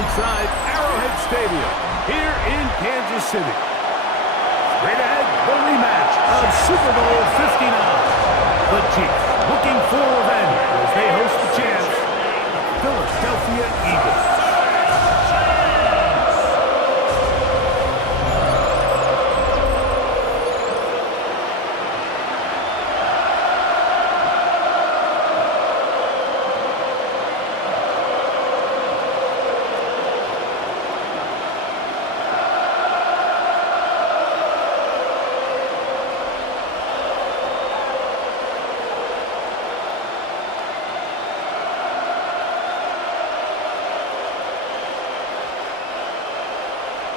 inside Arrowhead Stadium here in Kansas City. Straight ahead, the rematch of Super Bowl 59. The Chiefs looking for revenge as they host the champs, Philadelphia Eagles.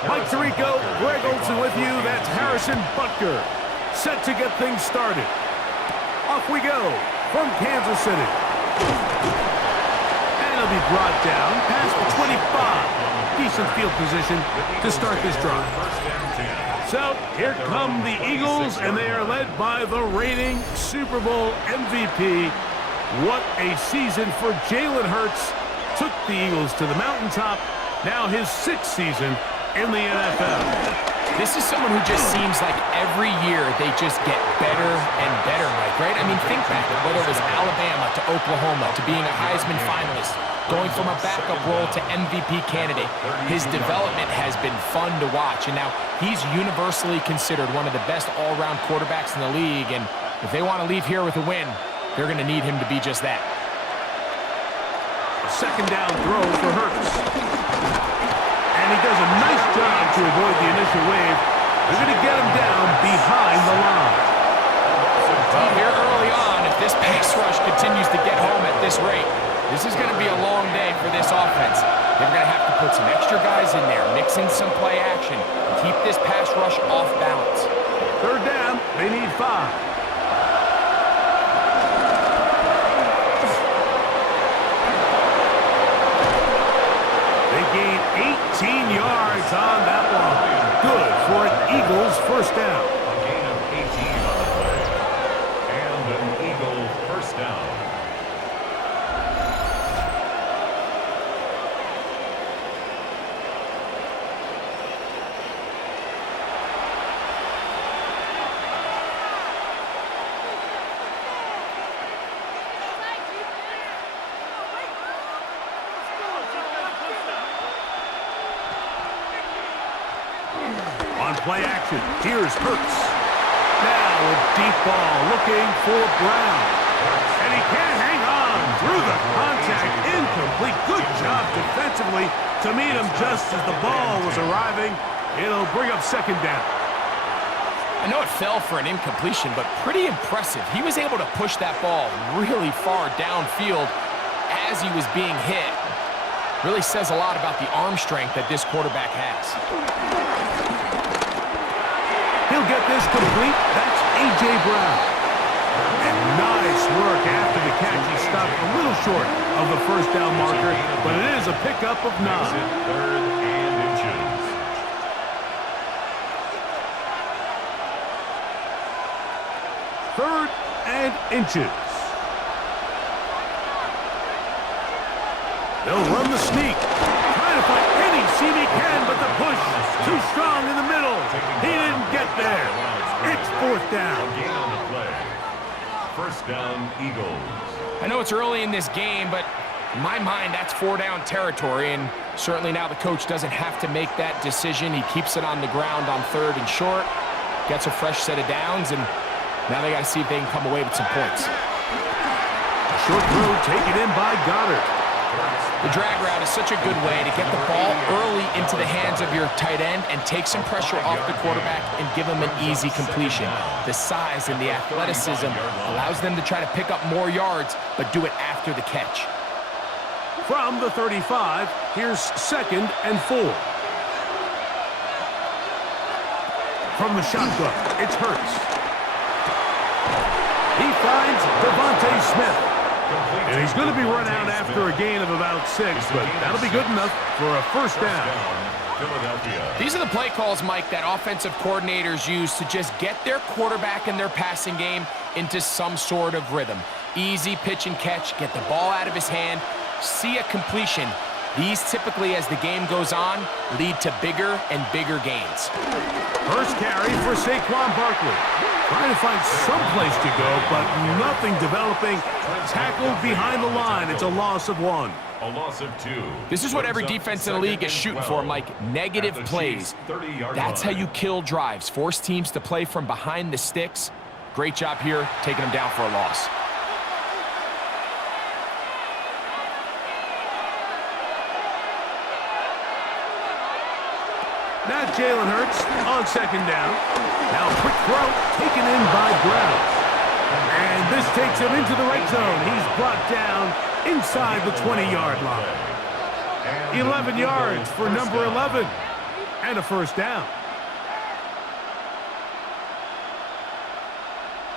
Mike Tirico, Greg Olson with you. That's Harrison Butker, set to get things started. Off we go from Kansas City. And it'll be brought down past the 25. Decent field position to start this drive. So here come the Eagles, and they are led by the reigning Super Bowl MVP. What a season for Jalen Hurts. Took the Eagles to the mountaintop. Now his 6th season in the NFL. This is someone who just seems like every year they just get better and better, Mike, right? I mean, think back, whether it was Alabama to Oklahoma to being a Heisman finalist, going from a backup role to MVP candidate. His development has been fun to watch, and now he's universally considered one of the best all-around quarterbacks in the league, and if they want to leave here with a win, they're going to need him to be just that. Second down throw for Hurts. And he does a nice job to avoid the initial wave. They're going to get him down behind the line. Well, here early on, if this pass rush continues to get home at this rate, this is going to be a long day for this offense. They're going to have to put some extra guys in there, mix in some play action, keep this pass rush off balance. Third down, they need 5. Gain 18 yards on that one. Good for an Eagles first down. A gain of 18 on the play. And an Eagle first down. Play action. Here's Hurts. Now a deep ball looking for Brown. And he can't hang on through the contact. Incomplete. Good job defensively to meet him just as the ball was arriving. It'll bring up second down. I know it fell for an incompletion, but pretty impressive. He was able to push that ball really far downfield as he was being hit. Really says a lot about the arm strength that this quarterback has. He'll get this complete. That's A.J. Brown. And nice work after the catch. He stopped a little short of the first down marker, but it is a pickup of 9. Third and inches. Third and inches. They'll run the sneak. Trying to find any seam he can, but the push too strong in the middle. He didn't get there. It's fourth down. Gain on the play. First down, Eagles. I know it's early in this game, but in my mind, that's 4-down territory, and certainly now the coach doesn't have to make that decision. He keeps it on the ground on 3rd and short, gets a fresh set of downs, and now they got to see if they can come away with some points. A short throw taken in by Goddard. The drag route is such a good way to get the ball early into the hands of your tight end and take some pressure off the quarterback and give him an easy completion. The size and the athleticism allows them to try to pick up more yards, but do it after the catch. From the 35, here's 2nd and 4. From the shotgun, it's Hurts. He finds Devontae Smith. And he's going to be run out after a gain of about 6, but that'll be good enough for a first down. These are the play calls, Mike, that offensive coordinators use to just get their quarterback and their passing game into some sort of rhythm. Easy pitch and catch, get the ball out of his hand, see a completion, These typically, as the game goes on, lead to bigger and bigger gains. First carry for Saquon Barkley. Trying to find some place to go, but nothing developing. Tackled behind the line. It's a loss of 1. A loss of 2. This is what every defense in the league is shooting for, Mike. Negative plays. That's how you kill drives. Force teams to play from behind the sticks. Great job here, taking them down for a loss. Now Jalen Hurts on second down. Now quick throw taken in by Brown. And this takes him into the red zone. He's brought down inside the 20-yard line. 11 yards for number 11. And a first down.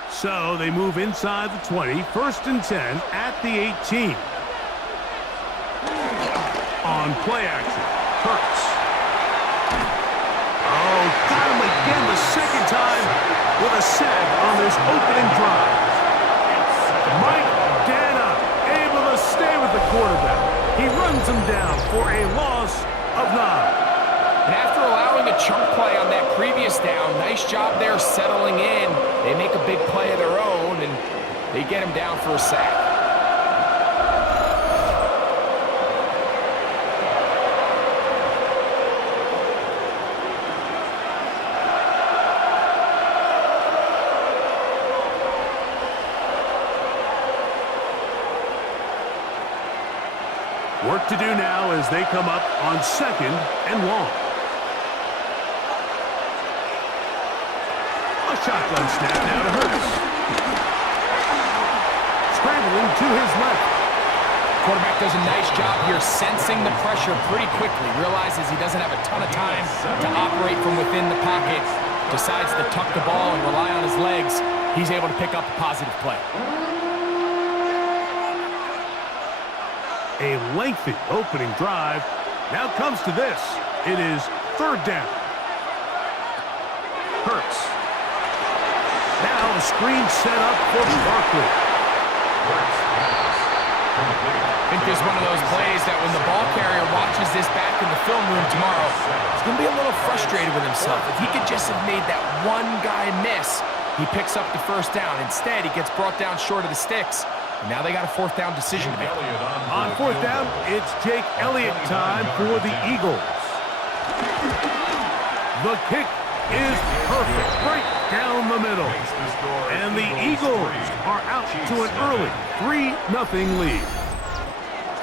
So they move inside the 20. First and 10 at the 18. On play action. Hurts. Oh, got him again the second time with a sack on this opening drive. Mike Dana able to stay with the quarterback. He runs him down for a loss of 9. And after allowing a chunk play on that previous down, nice job there settling in. They make a big play of their own, and they get him down for a sack. Work to do now as they come up on second and long. A shotgun snap now to Hurts. Scrambling to his left. Quarterback does a nice job here sensing the pressure pretty quickly. Realizes he doesn't have a ton of time to operate from within the pocket. Decides to tuck the ball and rely on his legs. He's able to pick up a positive play. A lengthy opening drive. Now comes to this. It is third down. Hurts. Now a screen set up for Barkley. I think there's one of those plays that when the ball carrier watches this back in the film room tomorrow, he's going to be a little frustrated with himself. If he could just have made that one guy miss, he picks up the first down. Instead, he gets brought down short of the sticks. And now they got a fourth down decision to make. On fourth down, it's Jake Elliott time for the Eagles. The kick is perfect, right down the middle. And the Eagles are out to an early 3-0 lead.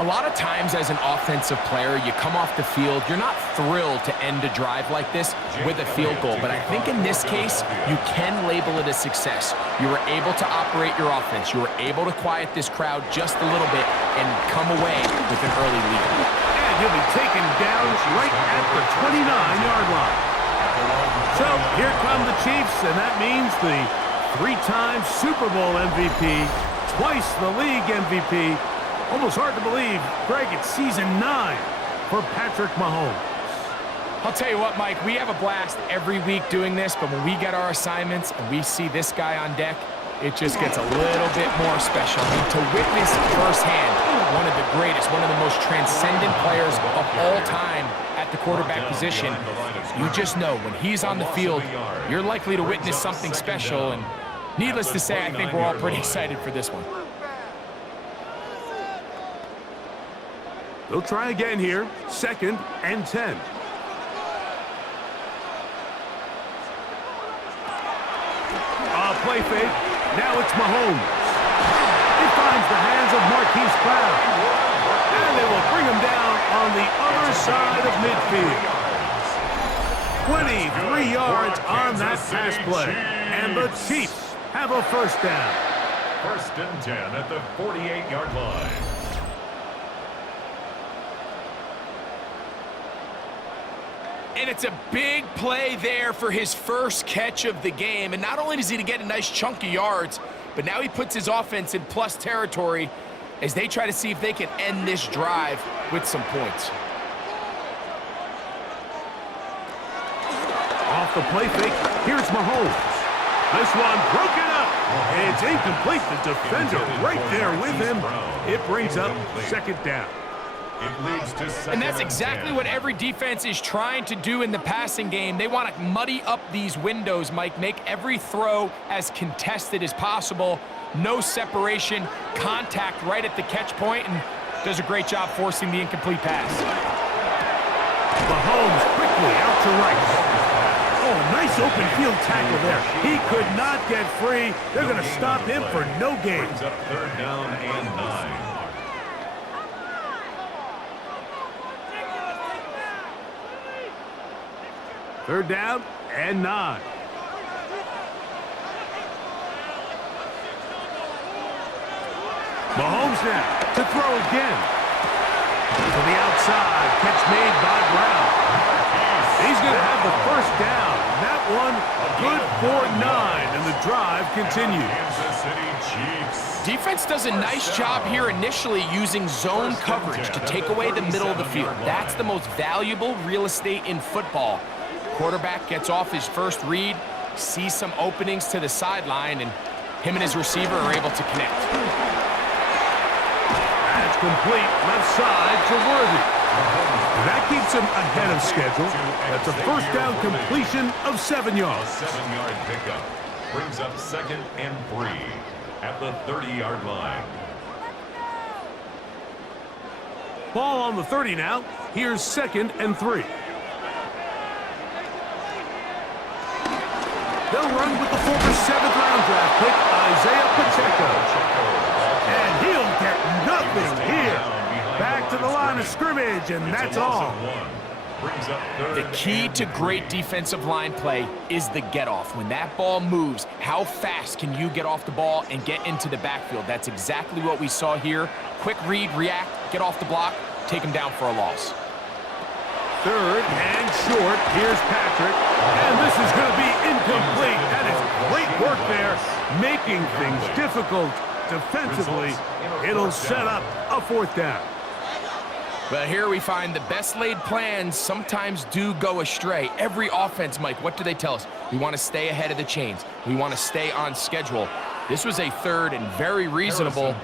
A lot of times as an offensive player, you come off the field, you're not thrilled to end a drive like this with a field goal. But I think in this case, you can label it a success. You were able to operate your offense. You were able to quiet this crowd just a little bit and come away with an early lead. And he'll be taken down right at the 29-yard line. So here come the Chiefs, and that means the 3-time Super Bowl MVP, twice the league MVP. Almost hard to believe, Greg, it's season 9 for Patrick Mahomes. I'll tell you what, Mike, we have a blast every week doing this, but when we get our assignments and we see this guy on deck, it just gets a little bit more special. I mean, to witness firsthand one of the greatest, one of the most transcendent players of all time at the quarterback position, you just know when he's on the field, you're likely to witness something special. And needless to say, I think we're all pretty excited for this one. They'll try again here, second and 10. Play fake. Now it's Mahomes. He finds the hands of Marquise Brown. And they will bring him down on the other side of midfield. 23 yards on that pass play. And the Chiefs have a first down. First and 10 at the 48-yard line. And it's a big play there for his first catch of the game. And not only does he get a nice chunk of yards, but now he puts his offense in plus territory as they try to see if they can end this drive with some points. Off the play fake, here's Mahomes. This one broken up. It's incomplete. The defender right there with him. It brings up second down. It leads to second And that's exactly what every defense is trying to do in the passing game. They want to muddy up these windows, Mike, make every throw as contested as possible. No separation, contact right at the catch point, and does a great job forcing the incomplete pass. Mahomes quickly out to right. Oh, nice open field tackle there. He could not get free. They're going to stop him for no gain. Brings up third down and 9. Third down and 9. Mahomes now to throw again. To the outside, catch made by Brown. He's going to have the first down. That one good for 9, and the drive continues. Kansas City Chiefs. Defense does a nice job here initially using zone coverage to take away the middle of the field. That's the most valuable real estate in football. Quarterback gets off his first read, sees some openings to the sideline, and him and his receiver are able to connect. That's complete left side to Worthy. That keeps him ahead of schedule. That's a first down completion of 7 yards. 7-yard pickup brings up second and 3 at the 30-yard line. Ball on the 30 now. Here's second and 3. They'll run with the former 7th-round draft pick, Isaiah Pacheco. And he'll get nothing here. Back to the line of scrimmage, and that's all. The key to great defensive line play is the get-off. When that ball moves, how fast can you get off the ball and get into the backfield? That's exactly what we saw here. Quick read, react, get off the block, take him down for a loss. Third and short. Here's Patrick. And this is going to be incomplete. That is great work there, making things difficult defensively. It'll set up a fourth down. But here we find the best laid plans sometimes do go astray. Every offense, Mike, what do they tell us? We want to stay ahead of the chains. We want to stay on schedule. This was a third and very reasonable.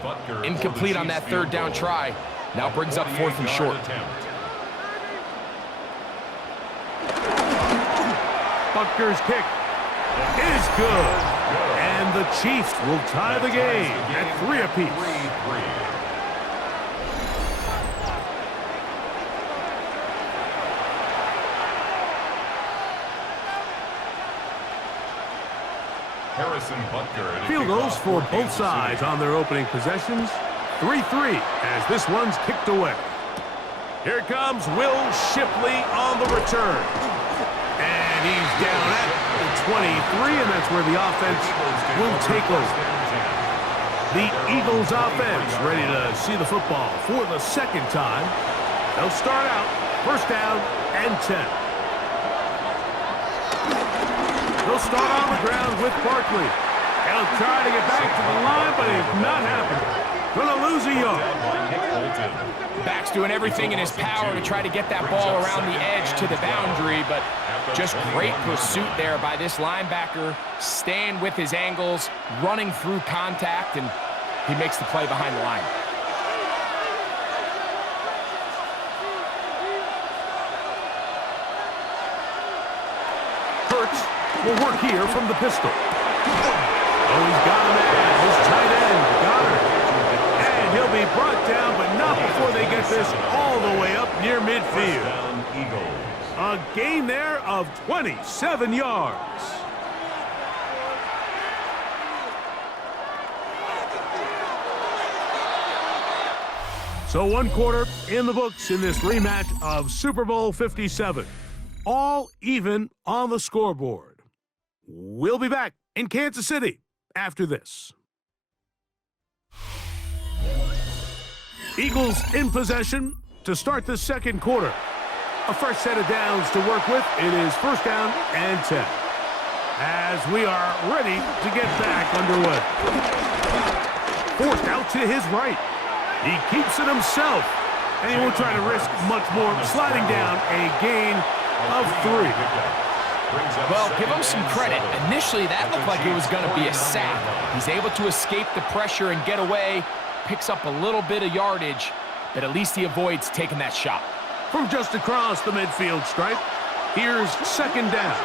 Incomplete on that third down try. Now brings up fourth and short. Butker's kick is good. And the Chiefs will tie the game at 3 apiece. Field goals for both sides on their opening possessions. 3-3 as this one's kicked away. Here comes Will Shipley on the return. And he's down at the 23, and that's where the offense will take over. The Eagles offense ready to see the football for the second time. They'll start out first down and 10. They'll start on the ground with Barkley. He'll try to get back to the line, but it's not happening. Gonna lose a yard. Back's doing everything in his power to try to get that ball around the edge to the boundary, but just great pursuit there by this linebacker, staying with his angles, running through contact, and he makes the play behind the line. Hurts will work here from the pistol. Oh, he's got him there. His tight end, Goddard. And he'll be brought down, but not before they get this all the way up near midfield. A gain there of 27 yards. So 1 quarter in the books in this rematch of Super Bowl 57. All even on the scoreboard. We'll be back in Kansas City after this. Eagles in possession to start the second quarter. A fresh set of downs to work with. It is first down and 10. As we are ready to get back underway. Forced out to his right. He keeps it himself. And he won't try to risk much more, sliding down a gain of 3. Well, give him some credit. Initially, that looked like it was going to be a sack. He's able to escape the pressure and get away, picks up a little bit of yardage, but at least he avoids taking that shot. From just across the midfield stripe, here's second down.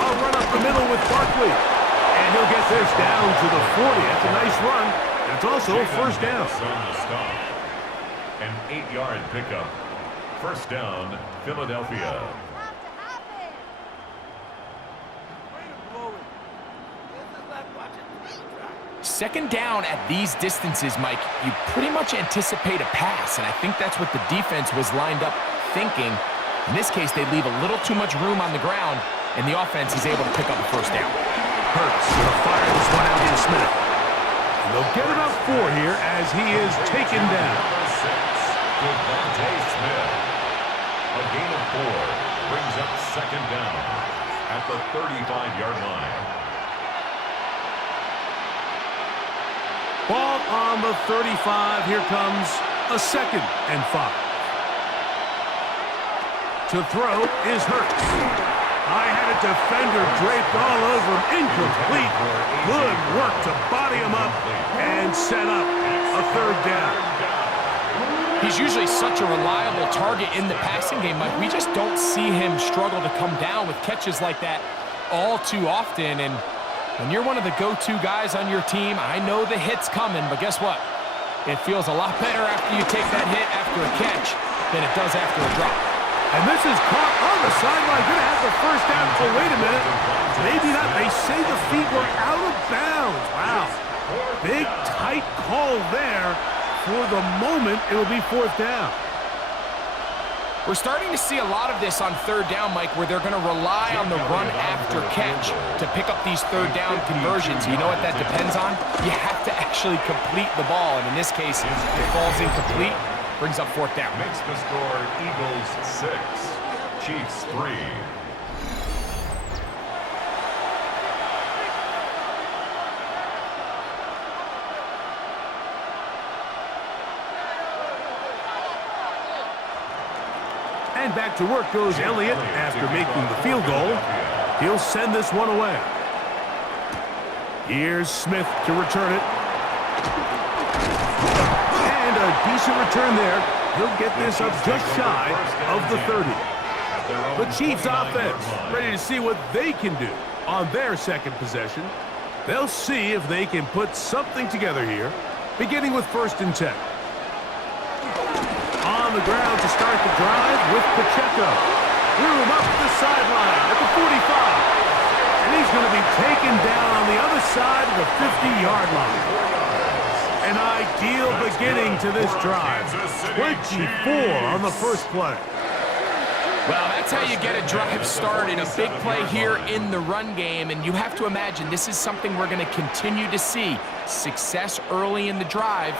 I'll run up the middle with Barkley. And he'll get this down to the 40. That's a nice run. And it's also first down. An 8-yard pickup. First down, Philadelphia. Second down at these distances, Mike, you pretty much anticipate a pass, and I think that's what the defense was lined up thinking. In this case, they leave a little too much room on the ground, and the offense is able to pick up a first down. Hurts will fire this one out to Smith. And they'll get about 4 here as he is taken down. Smith. A gain of 4 brings up second down at the 35-yard line. Ball on the 35. Here comes a 2nd and 5. To throw is Hurts. I had a defender draped all over him. Incomplete. Good work to body him up and set up a third down. He's usually such a reliable target in the passing game, Mike. We just don't see him struggle to come down with catches like that all too often. And when you're one of the go-to guys on your team, I know the hit's coming, but guess what? It feels a lot better after you take that hit after a catch than it does after a drop. And this is caught on the sideline. Going to have the first down. Oh, wait a minute. Maybe not. They say the feet were out of bounds. Wow. Big, tight call there. For the moment, it will be fourth down. We're starting to see a lot of this on third down, Mike, where they're going to rely on the run after catch to pick up these third down conversions. You know what that depends on? You have to actually complete the ball, and in this case, it falls incomplete, brings up fourth down. Makes the score Eagles 6, Chiefs 3. And back to work goes Elliott after making the field goal. He'll send this one away. Here's Smith to return it. And a decent return there. He'll get this up just shy of the 30. The Chiefs offense ready to see what they can do on their second possession. They'll see if they can put something together here, beginning with 1st and 10. On the ground to start the drive with Pacheco. Threw him up the sideline at the 45. And he's going to be taken down on the other side of the 50-yard line. An ideal beginning to this drive. 24 on the first play. Well, that's how you get a drive started. A big play here in the run game, and you have to imagine this is something we're going to continue to see. Success early in the drive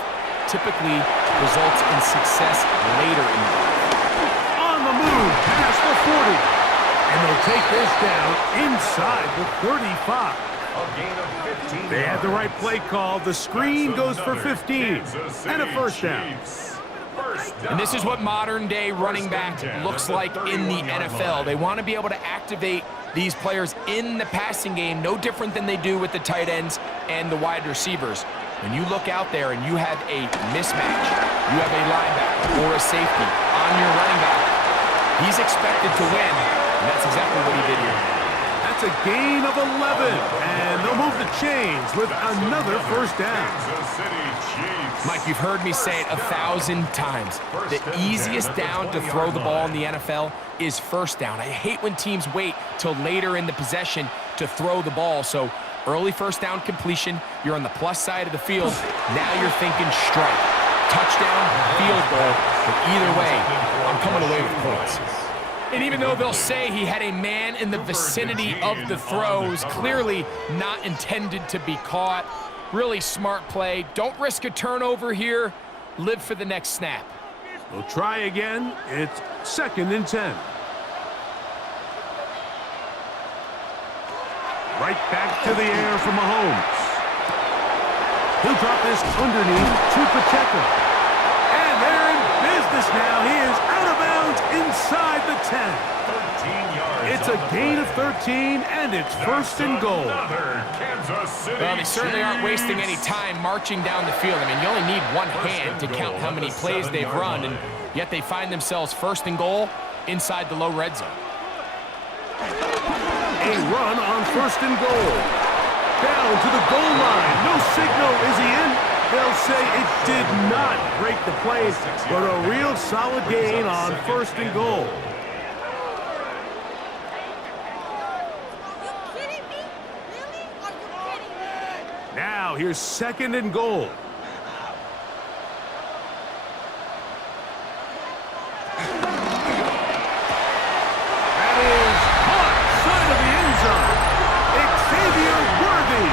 typically results in success later in the drive. On the move, pass for 40. And they'll take this down inside the 35. A gain of 15. They had the right play call. The screen goes for 15. And a first down. And this is what modern-day running back looks like in the NFL. They want to be able to activate these players in the passing game, no different than they do with the tight ends and the wide receivers. When you look out there and you have a mismatch, you have a linebacker or a safety on your running back, he's expected to win, and that's exactly what he did here. That's a gain of 11, and they'll move the chains with another first down. Mike, you've heard me say it 1,000 times. The easiest down to throw the ball in the NFL is first down. I hate when teams wait till later in the possession to throw the ball. So early first down completion, you're on the plus side of the field. Now you're thinking strike, touchdown, field goal. But either way, I'm coming away with points. And even though they'll say he had a man in the vicinity of the throw, it was clearly not intended to be caught. Really smart play. Don't risk a turnover here. Live for the next snap. We'll try again. It's 2nd and 10. Right back to the air from Mahomes. He'll drop this underneath to Pacheco. And they're in business now. He is out of bounds inside the 10. It's a gain of 13, and it's first and goal. Well, they certainly aren't wasting any time marching down the field. I mean, you only need one hand to count how many plays they've run, and yet they find themselves first and goal inside the low red zone. A run on first and goal. Down to the goal line. No signal. Is he in? They'll say it did not break the play, but a real solid gain on first and goal. Now here's second and goal. That is caught side of the end zone. Xavier Worthy.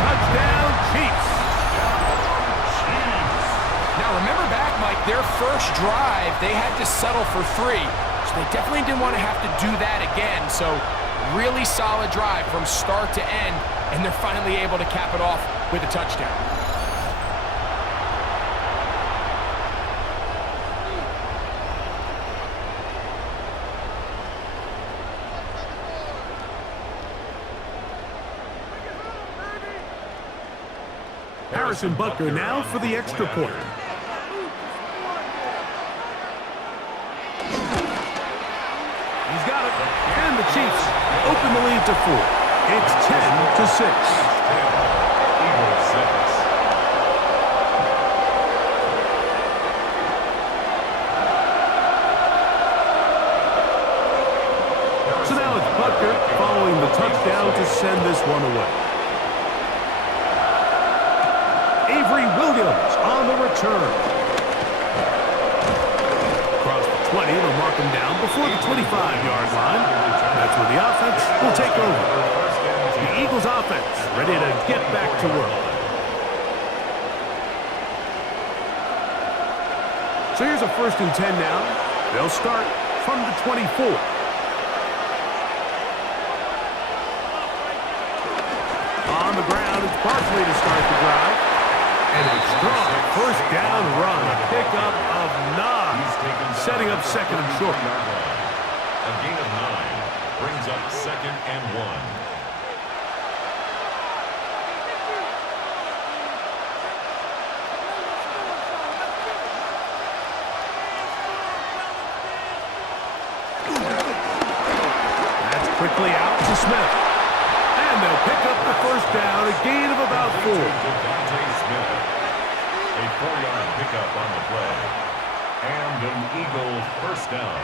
Touchdown, Chiefs. Now remember back, Mike, their first drive, they had to settle for 3. So they definitely didn't want to have to do that again. So really solid drive from start to end, and they're finally able to cap it off with a touchdown. Harrison Butker now for the extra point. He's got it. And the Chiefs open the lead to 4. It's 10-6. So now it's Butker following the touchdown to send this one away. Avery Williams on the return. Across the 20, they'll mark him down before the 25-yard line. That's where the offense will take over. The Eagles offense ready to get back to work. So here's a 1st and 10 now. They'll start from the 24. On the ground, it's Barkley to start the drive. And a strong first down run, a pickup of 9, setting up second and short. A gain of 9 brings up second and 1. That's quickly out to Smith. And they'll pick up the first down, a gain of about 4. A 4-yard pickup on the play. And an Eagles first down.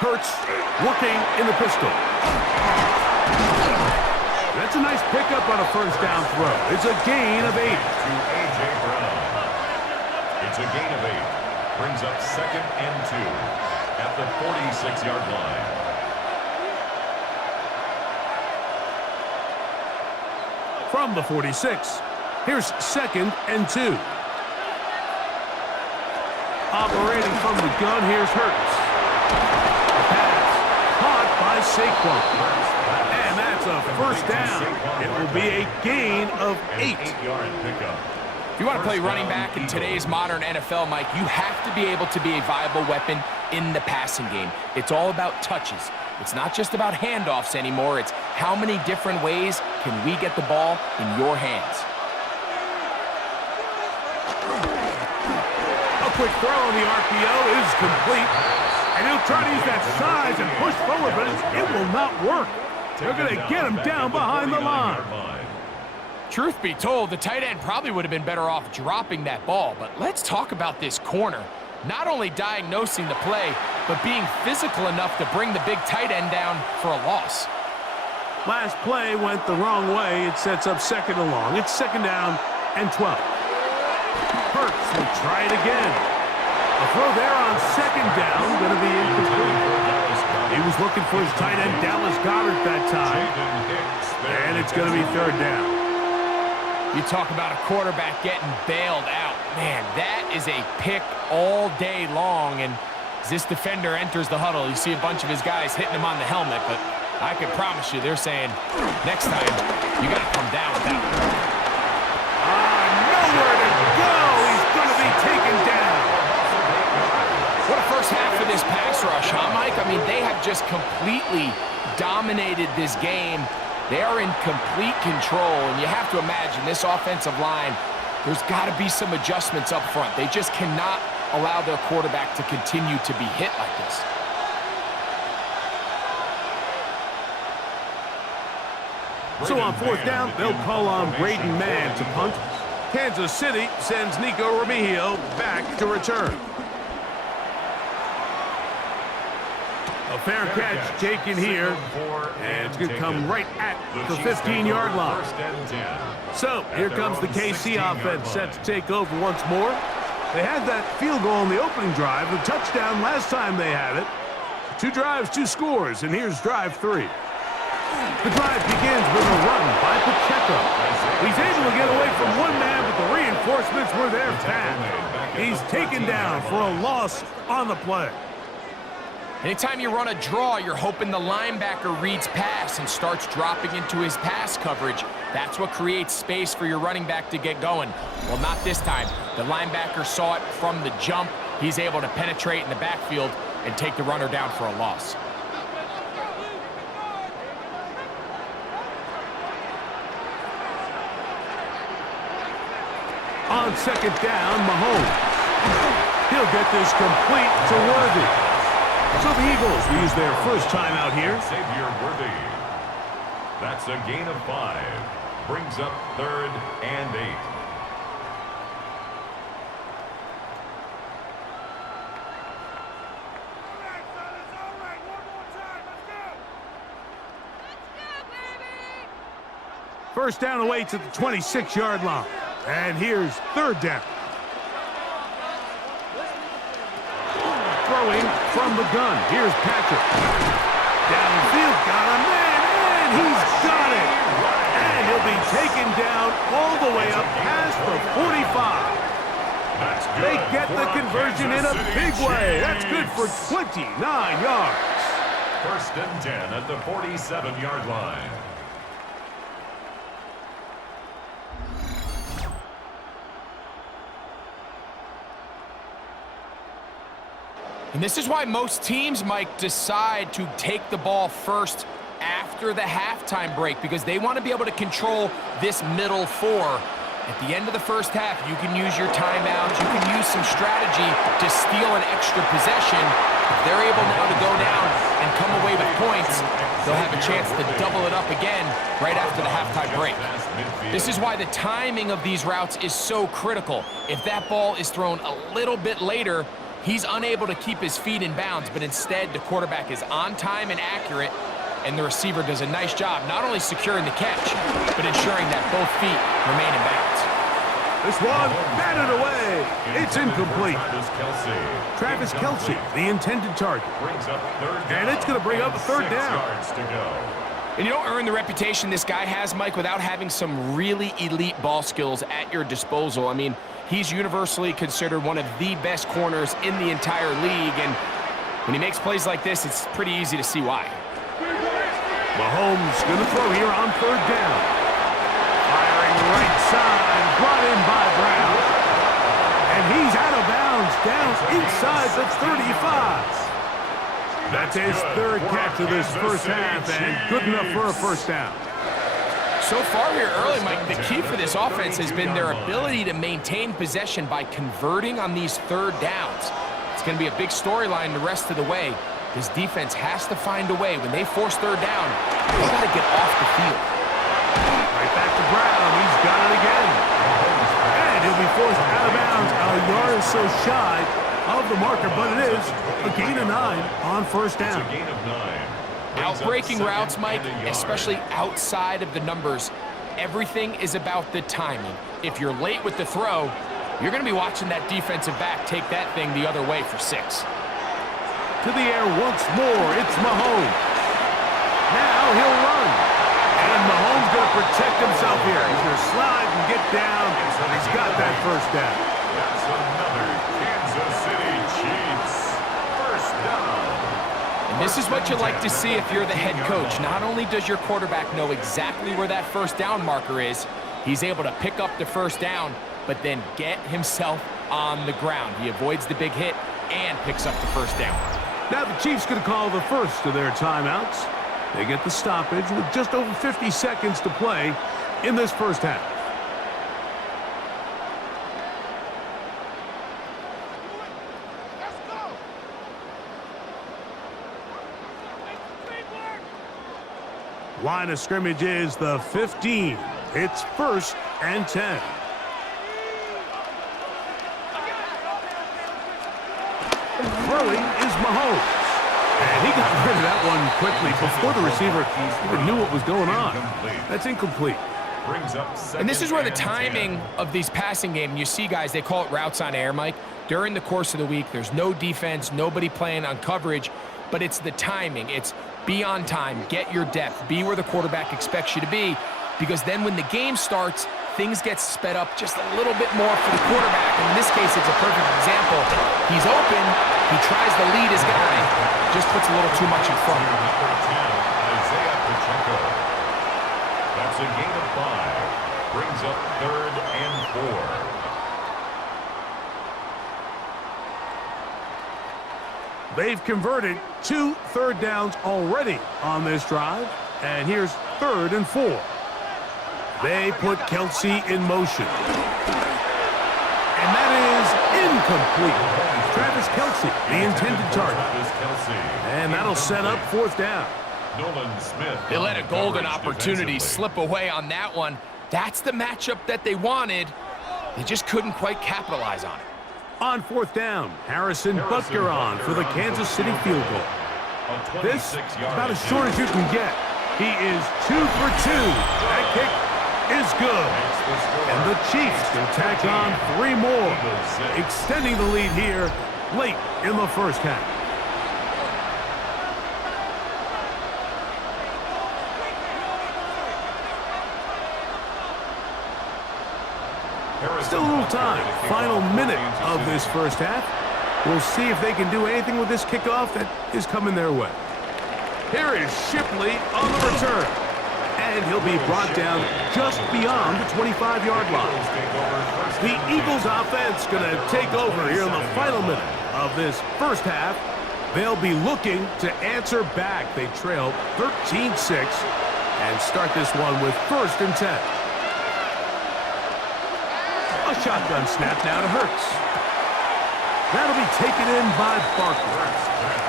Hurts working in the pistol. That's a nice pickup on a first down throw. It's a gain of 8. To A.J. Brown. It's a gain of 8. Brings up second and 2 at the 46-yard line. From the 46, here's second and 2. Operating from the gun, here's Hurts. Pass caught by Saquon. And that's a first down. It will be a gain of 8. 8-yard pickup. If you want to play running back in today's modern NFL, Mike, you have to be able to be a viable weapon in the passing game. It's all about touches. It's not just about handoffs anymore. It's how many different ways can we get the ball in your hands. A quick throw on the RPO is complete. And he'll try to use that size and push forward, but it will not work. They're going to get him down behind the line. Truth be told, the tight end probably would have been better off dropping that ball. But let's talk about this corner. Not only diagnosing the play, but being physical enough to bring the big tight end down for a loss. Last play went the wrong way. It sets up second and long. It's second down and 12. Hurts will try it again. A throw there on second down, going to be incomplete. He was looking for his tight end, Dallas Goedert, that time. And it's going to be third down. You talk about a quarterback getting bailed out. Man, that is a pick all day long. And as this defender enters the huddle, you see a bunch of his guys hitting him on the helmet, but I can promise you they're saying, next time, you got to come down with that one. Nowhere to go. He's going to be taken down. What a first half of this pass rush, huh, Mike? I mean, they have just completely dominated this game. They are in complete control, and you have to imagine this offensive line, there's got to be some adjustments up front. They just cannot allow their quarterback to continue to be hit like this. So on fourth down, they'll call on Braden Mann to punt. Kansas City sends Nico Remigio back to return. A fair catch taken here, and it's going to come right at the 15-yard line. So here comes the KC offense set to take over once more. They had that field goal in the opening drive, the touchdown last time they had it. 2 drives, 2 scores, and here's drive 3. The drive begins with a run by Pacheco. He's able to get away from one man, but the reinforcements were there fast. He's taken down for a loss on the play. Anytime you run a draw, you're hoping the linebacker reads pass and starts dropping into his pass coverage. That's what creates space for your running back to get going. Well, not this time. The linebacker saw it from the jump. He's able to penetrate in the backfield and take the runner down for a loss. On second down, Mahomes. He'll get this complete to Worthy. So the Eagles will use their first time out here. Xavier Worthy. That's a gain of 5. Brings up 3rd and 8. First down away to the 26-yard line. And here's 3rd down. Throwing from the gun. Here's Patrick. Downfield, got a man, and he's got it. And he'll be taken down all the way up past the 45. They get the conversion in a big way. That's good for 29 yards. 1st and 10 at the 47-yard line. And this is why most teams, Mike, decide to take the ball first after the halftime break, because they want to be able to control this middle 4. At the end of the first half, you can use your timeouts, you can use some strategy to steal an extra possession. If they're able now to go down and come away with points, they'll have a chance to double it up again right after the halftime break. This is why the timing of these routes is so critical. If that ball is thrown a little bit later, he's unable to keep his feet in bounds, but instead the quarterback is on time and accurate, and the receiver does a nice job not only securing the catch, but ensuring that both feet remain in bounds. This one batted away. It's incomplete. Travis Kelce, the intended target. And it's going to bring up a 3rd down. And you don't earn the reputation this guy has, Mike, without having some really elite ball skills at your disposal. I mean, he's universally considered one of the best corners in the entire league, and when he makes plays like this, it's pretty easy to see why. Mahomes going to throw here on 3rd down. Firing right side, brought in by Brown. And he's out of bounds, down inside the 35. That's his 3rd catch of this first half, and good enough for a first down. So far here early, Mike, the key for this offense has been their ability to maintain possession by converting on these 3rd downs. It's going to be a big storyline the rest of the way. This defense has to find a way. When they force 3rd down, they got to get off the field. Right back to Brown. He's got it again. And he'll be forced out of bounds. A yard or so shy of the marker, but it is a gain of 9 on 1st down. Outbreaking routes, Mike, especially outside of the numbers, everything is about the timing. If you're late with the throw, you're going to be watching that defensive back take that thing the other way for 6. To the air once more, it's Mahomes. Now he'll run. And Mahomes going to protect himself here. He's going to slide and get down. He's got that 1st down. That's another Kansas City Chiefs 1st down. And this This is what you like to see if you're the head coach. Not only does your quarterback know exactly where that first down marker is, he's able to pick up the first down, but then get himself on the ground. He avoids the big hit and picks up the first down. Now the Chiefs going to call the first of their timeouts. They get the stoppage with just over 50 seconds to play in this first half. Line of scrimmage is the 15. It's 1st and 10. Throwing is Mahomes. And he got rid of that one quickly before the receiver even knew what was going on. That's incomplete. And this is where the timing of these passing game, you see guys, they call it routes on air, Mike. During the course of the week, there's no defense, nobody playing on coverage, but it's the timing. It's be on time, get your depth, be where the quarterback expects you to be, because then when the game starts, things get sped up just a little bit more for the quarterback. And in this case, it's a perfect example. He's open, he tries to lead his guy, just puts a little too much in front. That's a gain of 5. Brings up 3rd and 4. They've converted 2 third downs already on this drive. And here's 3rd and 4. They put Kelsey in motion. And that is incomplete. Travis Kelsey, the intended target. And that'll set up 4th down. They let a golden opportunity slip away on that one. That's the matchup that they wanted. They just couldn't quite capitalize on it. On 4th down, Harrison Butker on for the Kansas City field goal. This is about as short as you can get. He is 2 for 2. That kick is good. And the Chiefs can tack on 3 more, extending the lead here late in the first half. Still a little time. Final minute of this first half. We'll see if they can do anything with this kickoff that is coming their way. Here is Shipley on the return. And he'll be brought down just beyond the 25-yard line. The Eagles offense going to take over here in the final minute of this first half. They'll be looking to answer back. They trail 13-6 and start this one with 1st and 10. A shotgun snap now to Hurts. That'll be taken in by Barkley.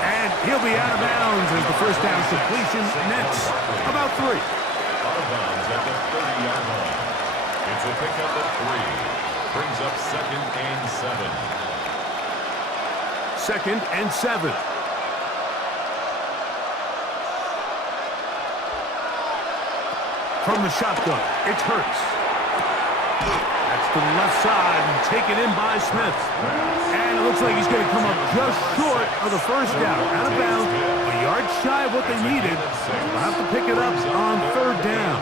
And he'll be out of bounds as the first down completion nets about 3. Out of bounds at the 30-yard line. It's a pickup of 3. Brings up 2nd and 7. 2nd and 7. From the shotgun, it's Hurts. That's to the left side and taken in by Smith. And it looks like he's going to come up just short of the first down. Out of bounds, a yard shy of what they needed. They'll have to pick it up on 3rd down.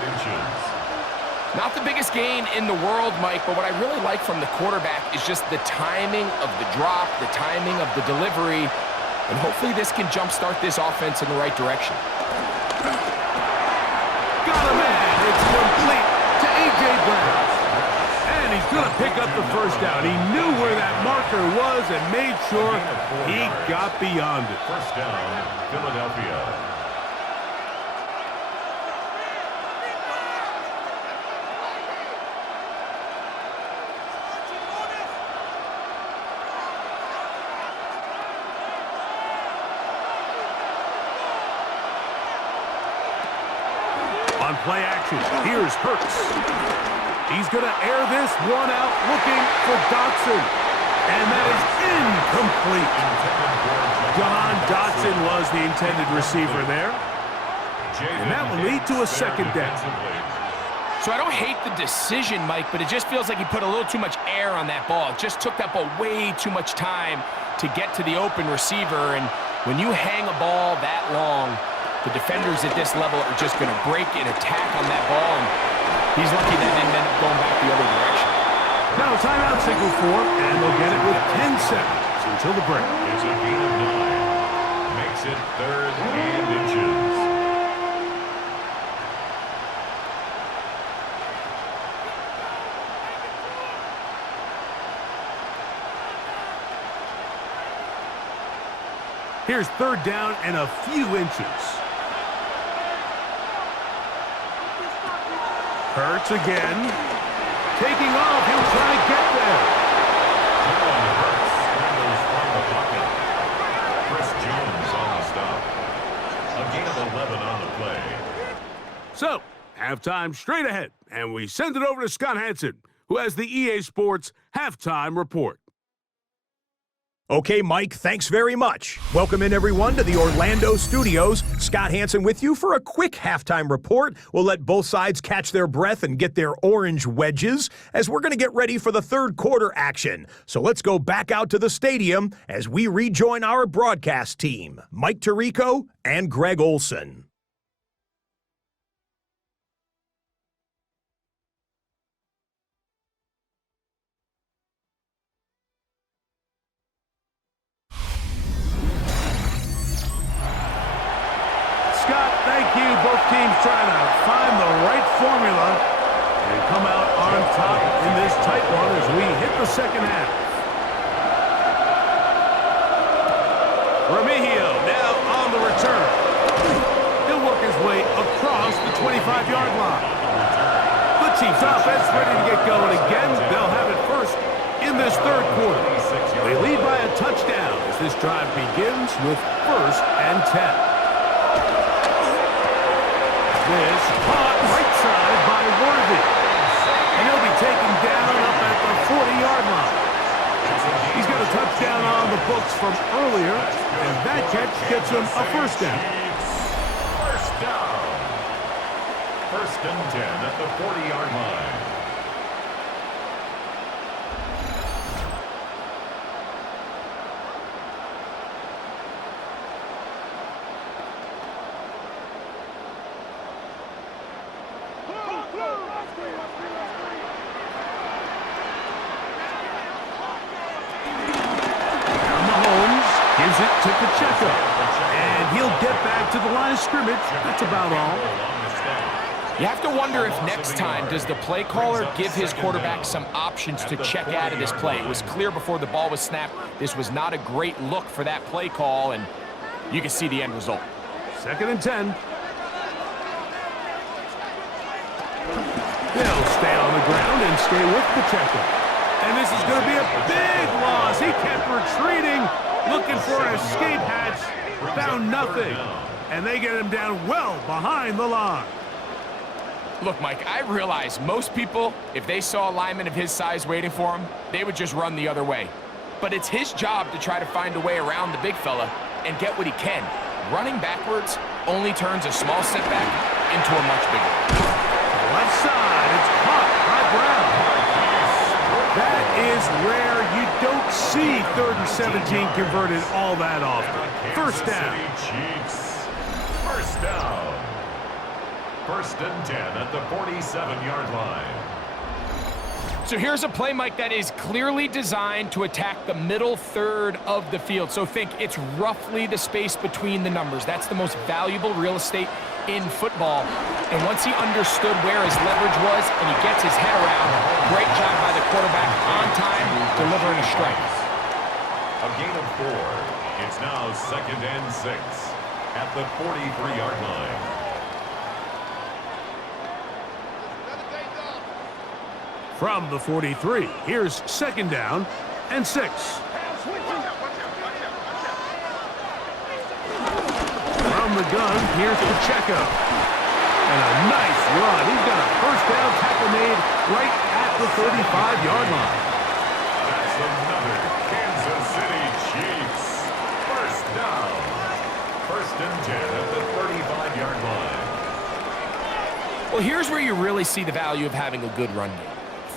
Not the biggest gain in the world, Mike, but what I really like from the quarterback is just the timing of the drop, the timing of the delivery, and hopefully this can jumpstart this offense in the right direction. Got a man. It's complete to A.J. Brown. And he's going to pick up the first down. He knew where that marker was and made sure he got beyond it. First down, Philadelphia. On play action, here's Hurts. He's going to air this one out looking for Dotson. And that is incomplete. John Dotson was the intended receiver there. And that will lead to a 2nd down. So I don't hate the decision, Mike, but it just feels like he put a little too much air on that ball. It just took that ball way too much time to get to the open receiver. And when you hang a ball that long, the defenders at this level are just going to break and attack on that ball, and he's lucky that didn't end up going back the other direction. Now timeout signal 4, and they'll get it with 10 seconds until the break. It's a gain of 9. Makes makes it 3rd and inches. Here's 3rd down and a few inches. Hurts again. Taking off. He'll try to get there. Hurts scrambles from the pocket. Chris Jones on the stop. A gain of 11 on the play. So, halftime straight ahead. And we send it over to Scott Hansen, who has the EA Sports halftime report. Okay, Mike, thanks very much. Welcome in, everyone, to the Orlando studios. Scott Hansen with you for a quick halftime report. We'll let both sides catch their breath and get their orange wedges as we're going to get ready for the 3rd quarter action. So let's go back out to the stadium as we rejoin our broadcast team, Mike Tirico and Greg Olson. Scott, thank you. Both teams trying to find the right formula and come out on top in this tight one as we hit the 2nd half. Remigio now on the return. He'll work his way across the 25-yard line. The Chiefs offense ready to get going again. They'll have it first in this 3rd quarter. They lead by a touchdown as this drive begins with 1st and 10. This caught right side by Worthy. And he'll be taken down up at the 40-yard line. He's got a touchdown on the books from earlier, and that catch gets him a 1st down. 1st down. 1st and 10 at the 40-yard line. Gives it to Pacheco. And he'll get back to the line of scrimmage. That's about all. You have to wonder if next time does the play caller give his quarterback some options to check out of this play. It was clear before the ball was snapped. This was not a great look for that play call, and you can see the end result. 2nd and 10. They'll stay on the ground and stay with Pacheco. And this is going to be a big loss. He kept retreating, looking for an escape hatch, found nothing. And they get him down well behind the line. Look, Mike, I realize most people, if they saw a lineman of his size waiting for him, they would just run the other way. But it's his job to try to find a way around the big fella and get what he can. Running backwards only turns a small setback into a much bigger. Left side, it's caught by Brown. That is rare. You don't see 3rd and 17 converted all that often. 1st down. Chiefs. 1st down. 1st and 10 at the 47-yard line. So here's a play, Mike, that is clearly designed to attack the middle 3rd of the field. So think it's roughly the space between the numbers. That's the most valuable real estate in football. And once he understood where his leverage was and he gets his head around, great job by the quarterback on time, delivering a strike. A gain of 4. It's now 2nd and 6 at the 43-yard line. From the 43, here's 2nd down and 6. From the gun, here's Pacheco. And a nice run. He's got a 1st down tackle made right at the 35-yard line. That's another Kansas City Chiefs 1st down. 1st and 10 at the 35-yard line. Well, here's where you really see the value of having a good run game.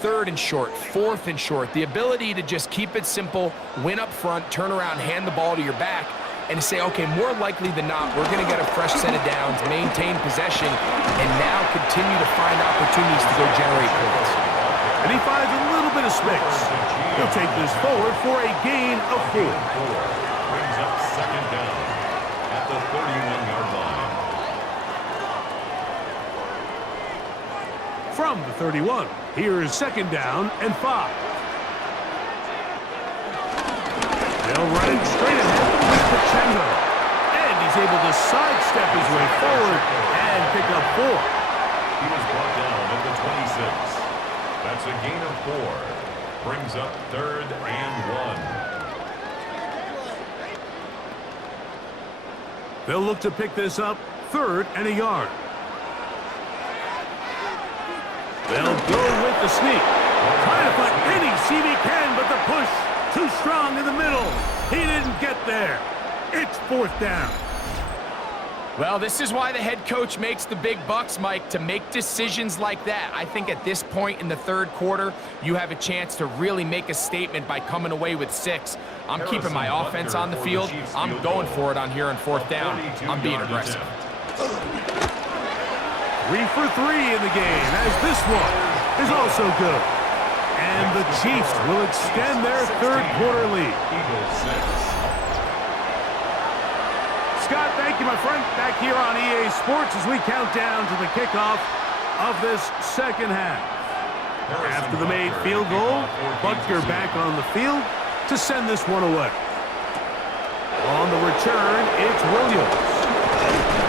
3rd and short, 4th and short. The ability to just keep it simple, win up front, turn around, hand the ball to your back, and say, okay, more likely than not, we're going to get a fresh set of downs, maintain possession, and now continue to find opportunities to go generate points. And he finds a little bit of space. He'll take this forward for a gain of 4. Brings up 2nd down at the 31-yard line. From the 31, here's second down and 5. They'll run it straight ahead with Pacheco. And he's able to sidestep his way forward and pick up 4. He was brought down at the 26. That's a gain of 4. Brings up 3rd and 1. They'll look to pick this up 3rd and a yard. They'll go with the sneak. Trying to find any seam he can, but the push too strong in the middle. He didn't get there. It's 4th down. Well, this is why the head coach makes the big bucks, Mike, to make decisions like that. I think at this point in the 3rd quarter, you have a chance to really make a statement by coming away with 6. I'm keeping my offense on the field. I'm going for it on here on 4th down. I'm being aggressive. 3 for 3 in the game, as this one is also good. And the Chiefs will extend their 3rd quarter lead. Scott, thank you, my friend. Back here on EA Sports as we count down to the kickoff of this second half. After the made field goal, Butker back on the field to send this one away. On the return, it's Williams.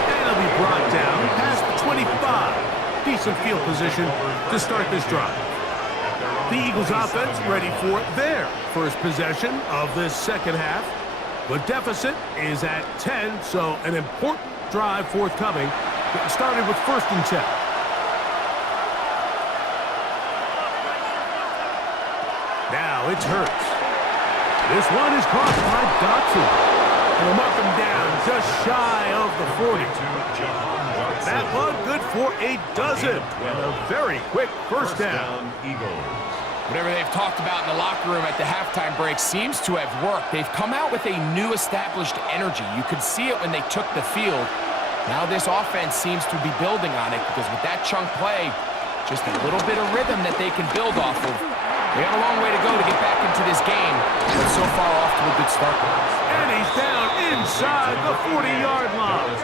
And he'll be brought down past the 25. Decent field position to start this drive. The Eagles offense ready for their first possession of this second half. The deficit is at 10, so an important drive forthcoming. Getting started with 1st and 10. Now it's Hurts. This one is caught by Dotson. And he'll mark him down just shy of the 40. That one good for a dozen. And a very quick first down. Eagles. Whatever they've talked about in the locker room at the halftime break seems to have worked. They've come out with a new established energy. You could see it when they took the field. Now this offense seems to be building on it because with that chunk play, just a little bit of rhythm that they can build off of. They got a long way to go to get back into this game, but so far off to a good start. And he's down inside the 40-yard line.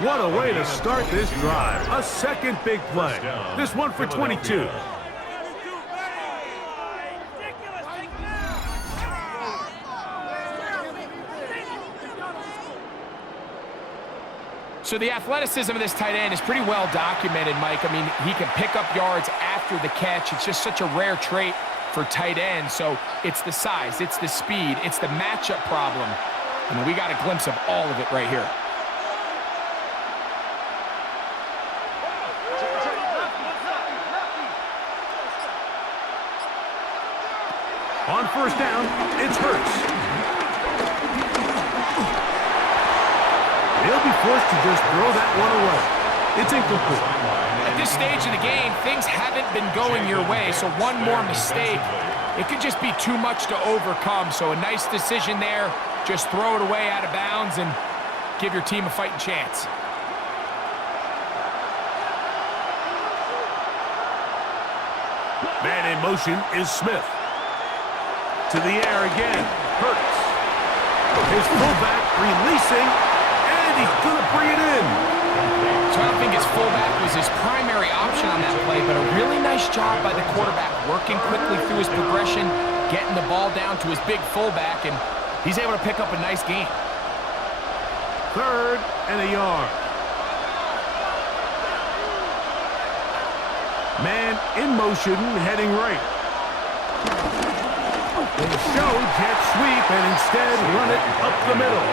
What a way to start this drive. A second big play. This one for 22. So the athleticism of this tight end is pretty well documented, Mike. I mean, he can pick up yards after the catch. It's just such a rare trait for tight ends. So it's the size, it's the speed, it's the matchup problem. And we got a glimpse of all of it right here. On 1st down, it's Hurts. He'll be forced to just throw that one away. It's incomplete. At this stage of the game, things haven't been going your way, so one more mistake, it could just be too much to overcome. So a nice decision there. Just throw it away out of bounds and give your team a fighting chance. Man in motion is Smith. To the air again, Hurts. His fullback releasing, and he's going to bring it in. So I don't think his fullback was his primary option on that play, but a really nice job by the quarterback, working quickly through his progression, getting the ball down to his big fullback, and he's able to pick up a nice gain. 3rd and a yard. Man in motion, heading right. They show jet sweep and instead run it up the middle.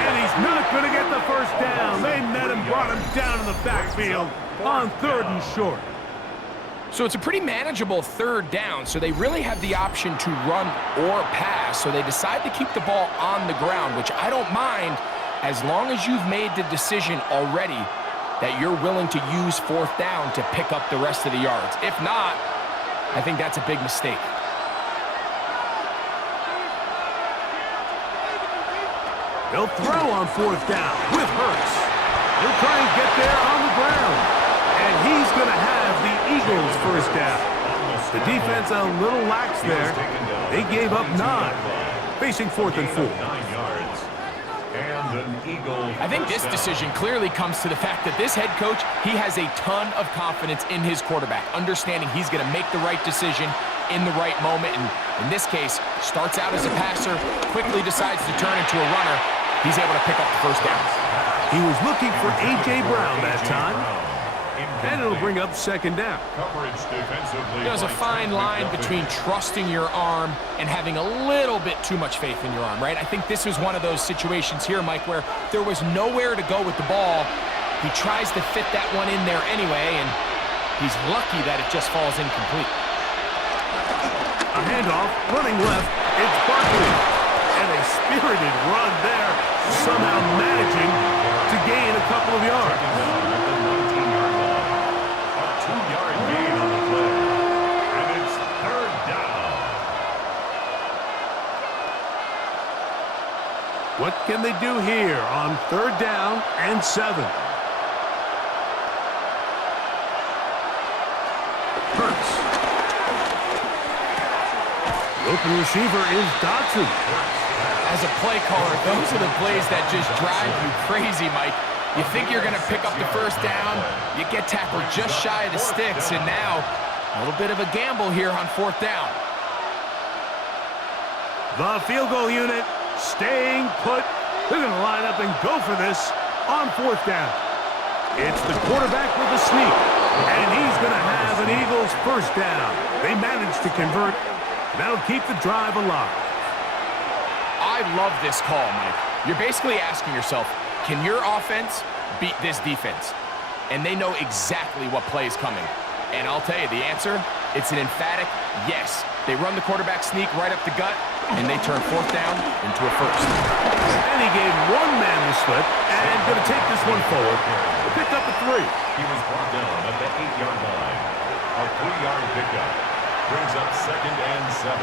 And he's not going to get the first down. They met him, brought him down in the backfield on 3rd and short. So it's a pretty manageable 3rd down, so they really have the option to run or pass, so they decide to keep the ball on the ground, which I don't mind as long as you've made the decision already that you're willing to use 4th down to pick up the rest of the yards. If not, I think that's a big mistake. They'll throw on 4th down with Hurts. He'll try and get there on the ground. And he's going to have the Eagles first down. The defense a little lax there. They gave up 9. Facing 4th and 4. And an Eagle. I think this decision clearly comes to the fact that this head coach, he has a ton of confidence in his quarterback, understanding he's going to make the right decision in the right moment, and in this case, starts out as a passer, quickly decides to turn into a runner. He's able to pick up the first down. He was looking for A.J. Brown that time, and it'll bring up second down. Coverage defensively. There's a fine line between trusting your arm and having a little bit too much faith in your arm, right? I think this was one of those situations here, Mike, where there was nowhere to go with the ball. He tries to fit that one in there anyway, and he's lucky that it just falls incomplete. A handoff, running left, it's Barkley. And a spirited run there, somehow managing to gain a couple of yards. At the 19-yard line. A 2-yard gain on the play. And it's third down. What can they do here on third down and 7? Hurts. Open receiver is Dodson. As a play caller, those are the plays that just drive you crazy, Mike. You think you're going to pick up the first down, you get tackled just shy of the sticks, and now a little bit of a gamble here on fourth down. The field goal unit staying put. They're going to line up and go for this on fourth down. It's the quarterback with the sneak, and he's going to have an Eagles first down. They managed to convert. That'll keep the drive alive. I love this call, Mike. You're basically asking yourself, can your offense beat this defense? And they know exactly what play is coming. And I'll tell you the answer, it's an emphatic yes. They run the quarterback sneak right up the gut, and they turn fourth down into a first. And he gave one man the slip, and going to take this one forward. He picked up a 3. He was brought down at the 8-yard line. A 3-yard pickup brings up second and 7.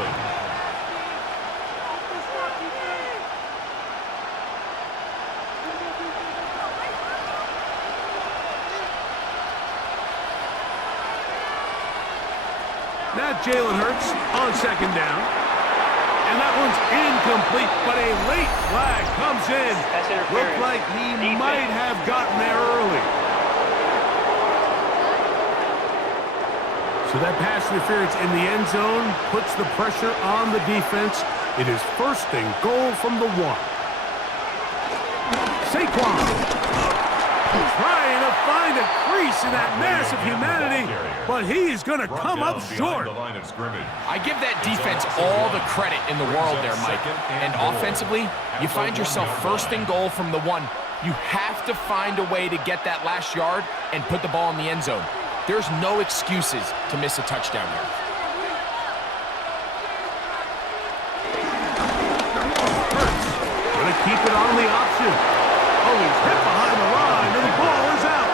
Now Jalen Hurts on second down. And that one's incomplete, but a late flag comes in. Looked like he might have gotten there early. So that pass interference in the end zone puts the pressure on the defense. It is first and goal from the 1. Saquon trying to find a crease in that mass of humanity, but he's going to come up short. I give that defense all the credit in the world there, Mike. And offensively, you find yourself first and goal from the 1. You have to find a way to get that last yard and put the ball in the end zone. There's no excuses to miss a touchdown here. Hurts going to keep it on the option. Oh, he's hit behind the line, and the ball is out.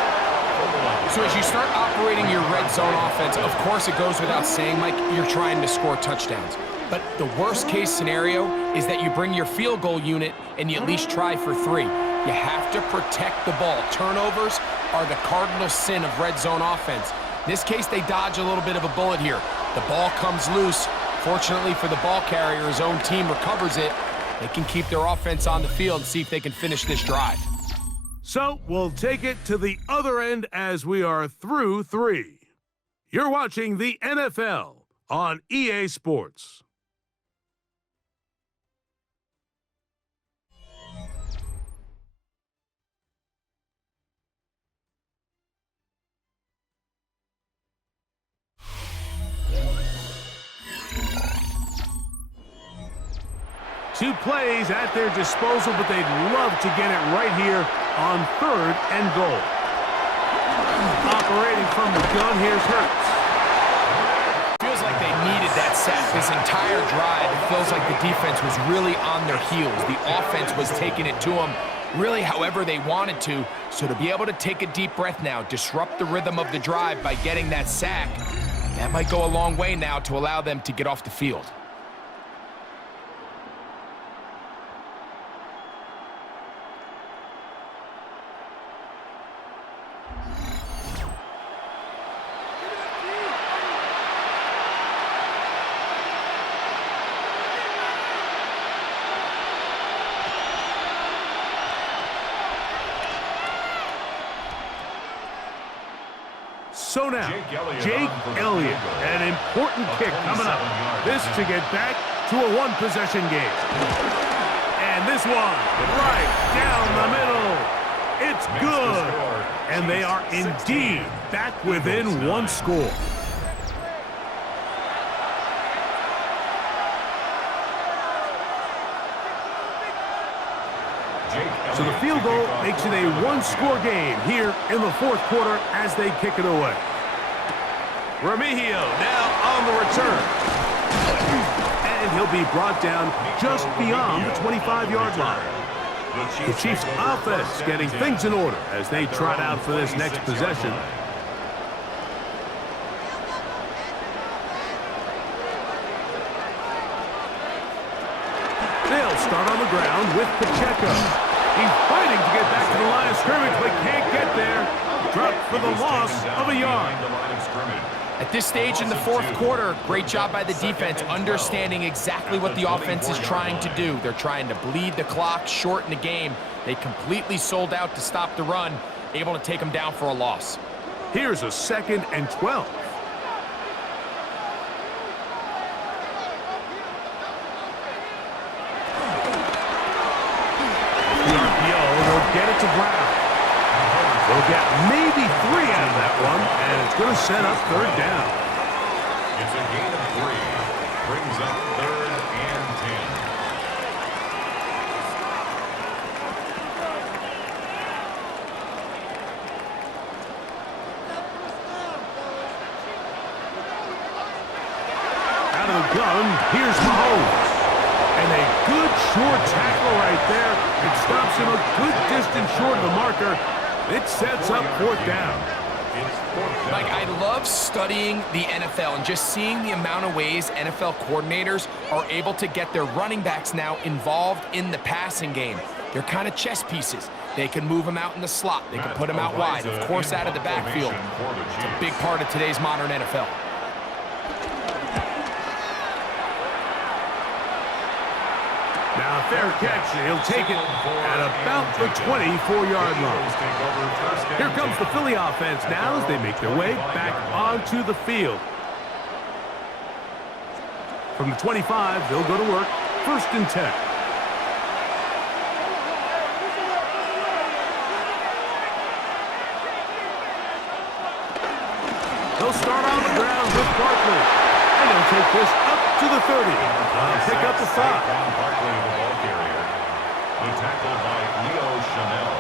So as you start operating your red zone offense, of course it goes without saying, Mike, you're trying to score touchdowns. But the worst case scenario is that you bring your field goal unit and you at least try for 3. You have to protect the ball. Turnovers are the cardinal sin of red zone offense. In this case, they dodge a little bit of a bullet here. The ball comes loose. Fortunately for the ball carrier, his own team recovers it. They can keep their offense on the field and see if they can finish this drive. So we'll take it to the other end as we are through 3. You're watching the NFL on EA Sports. Two plays at their disposal, but they'd love to get it right here on third and goal. Operating from the gun, here's Hurts. Feels like they needed that sack this entire drive. It feels like the defense was really on their heels. The offense was taking it to them really however they wanted to. So to be able to take a deep breath now, disrupt the rhythm of the drive by getting that sack, that might go a long way now to allow them to get off the field. So now, Jake Elliott, an important kick coming up. This to get back to a one-possession game. And this one, right down the middle. It's good. And they are indeed back within one score. So the field goal makes it a one-score game here in the fourth quarter as they kick it away. Remigio now on the return. And he'll be brought down just beyond the 25-yard line. The Chiefs' offense getting things in order as they trot out for this next possession. They'll start on the ground with Pacheco. He's fighting to get back to the line of scrimmage, but can't get there. Dropped for the loss of a yard. At this stage in the fourth quarter, great job by the defense, understanding exactly what the offense is trying to do. They're trying to bleed the clock, shorten the game. They completely sold out to stop the run, able to take them down for a loss. Here's a 2nd and 12. Get it to Brown. They'll get maybe 3 out of that one, and it's going to set up 3rd down. It's a gain of 3. Brings up 3rd and 10. Out of the gun, here's Mahomes. And a good short tackle right there. It stops him a good distance short of the marker. It sets up 4th down. Mike, I love studying the NFL and just seeing the amount of ways NFL coordinators are able to get their running backs now involved in the passing game. They're kind of chess pieces. They can move them out in the slot. They can put them out wide, of course, out of the backfield. It's a big part of today's modern NFL. Now, fair catch. He'll take it at about the 24-yard line. Here comes the Philly offense now as they make their way back onto the field. From the 25, they'll go to work. 1st and 10. They'll start on the ground with Barkley. And they'll take this up to the 30. Pick up the 5. The tackle by Leo Chanel.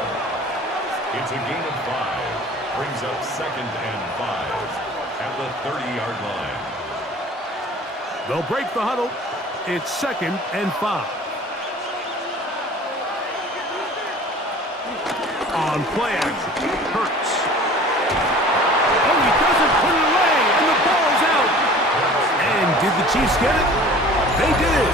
It's a gain of 5. Brings up 2nd and 5 at the 30-yard line. They'll break the huddle. It's 2nd and 5. On play action, Hurts. Oh, he doesn't put it away, and the ball's out. And did the Chiefs get it? They did.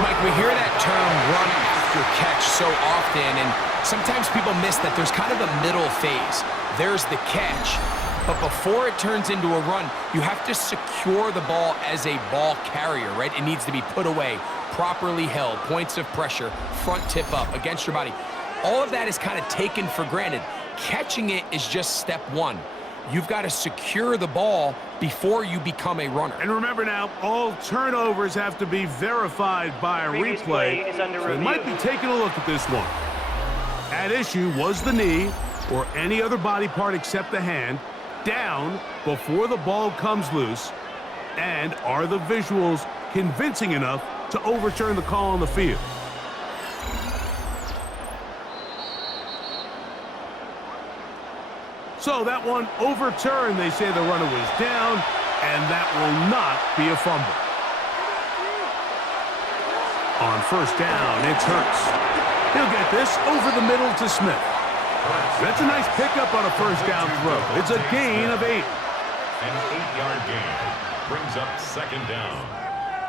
Mike, we hear that term run after catch so often, and sometimes people miss that there's kind of a middle phase. There's the catch, but before it turns into a run, you have to secure the ball as a ball carrier, right? It needs to be put away, properly held, points of pressure, front tip up against your body. All of that is kind of taken for granted. Catching it is just step 1. You've got to secure the ball before you become a runner. And remember now, all turnovers have to be verified by a replay. So they might be taking a look at this one. At issue was the knee, or any other body part except the hand, down before the ball comes loose. And are the visuals convincing enough to overturn the call on the field? So that one overturned. They say the runner was down, and that will not be a fumble. On 1st down, it's Hurts. He'll get this over the middle to Smith. That's a nice pickup on a 1st down throw. It's a gain of 8. An 8-yard gain brings up 2nd down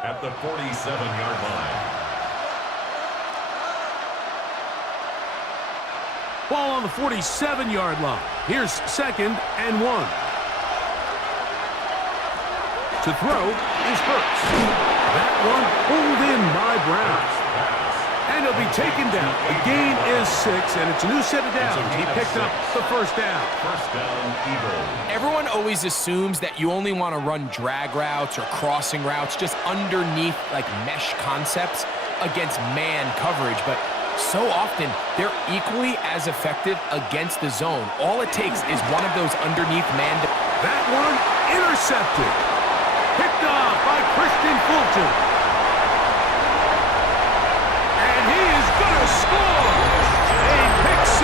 at the 47-yard line. Ball on the 47-yard line. Here's 2nd and 1. To throw is Hurts. That one pulled in by Brown. And he'll he'll be taken down. The gain is 6, and it's a new set of downs. He picked up the first down. First down, Eagles. Everyone always assumes that you only want to run drag routes or crossing routes just underneath like mesh concepts against man coverage, but so often they're equally as effective against the zone. All it takes is one of those underneath man. That one intercepted. Picked off by Christian Fulton. And he is going to score. A pick 6